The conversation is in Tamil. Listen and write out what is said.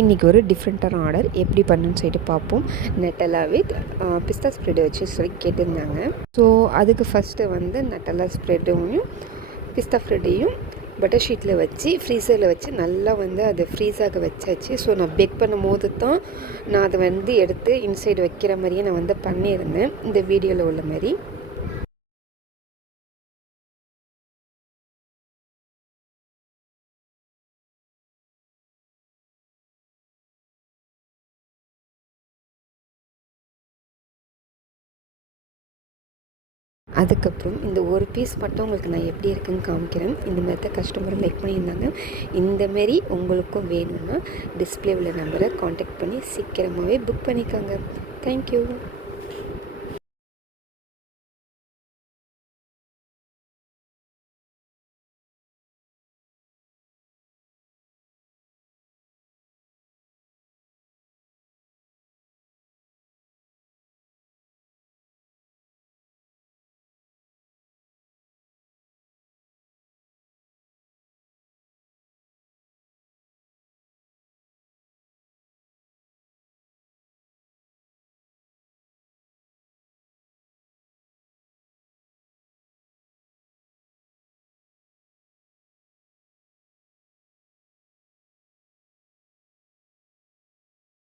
இன்றைக்கி ஒரு டிஃப்ரெண்ட்டான ஆர்டர் எப்படி பண்ணுன்னு சொல்லிட்டு பார்ப்போம். நட்டலா வித் பிஸ்தா ஸ்ப்ரெட் வச்சு சொல்லி கேட்டிருந்தாங்க. ஸோ அதுக்கு ஃபஸ்ட்டு வந்து நட்டலா ஸ்ப்ரெட்டையும் பிஸ்தா ஸ்ப்ரெட்டையும் பட்டர் ஷீட்டில் வச்சு ஃப்ரீசரில் வச்சு நல்லா வந்து அதை ஃப்ரீஸாக வச்சாச்சு. ஸோ நான் பேக் பண்ணும் போது தான் நான் அதை வந்து எடுத்து இன்சைடு வைக்கிற மாதிரியே நான் வந்து பண்ணியிருந்தேன், இந்த வீடியோவில் உள்ள மாதிரி. அதுக்கப்புறம் இந்த ஒரு பீஸ் மட்டும் உங்களுக்கு நான் எப்படி இருக்குதுன்னு காமிக்கிறேன். இந்த மாதிரி தான் கஸ்டமரும் லைக் பண்ணியிருந்தாங்க. இந்தமாரி உங்களுக்கும் வேணும்னா டிஸ்பிளே உள்ள நம்பரை காண்டாக்ட் பண்ணி சீக்கிரமாகவே புக் பண்ணிக்கோங்க. தேங்க்யூ.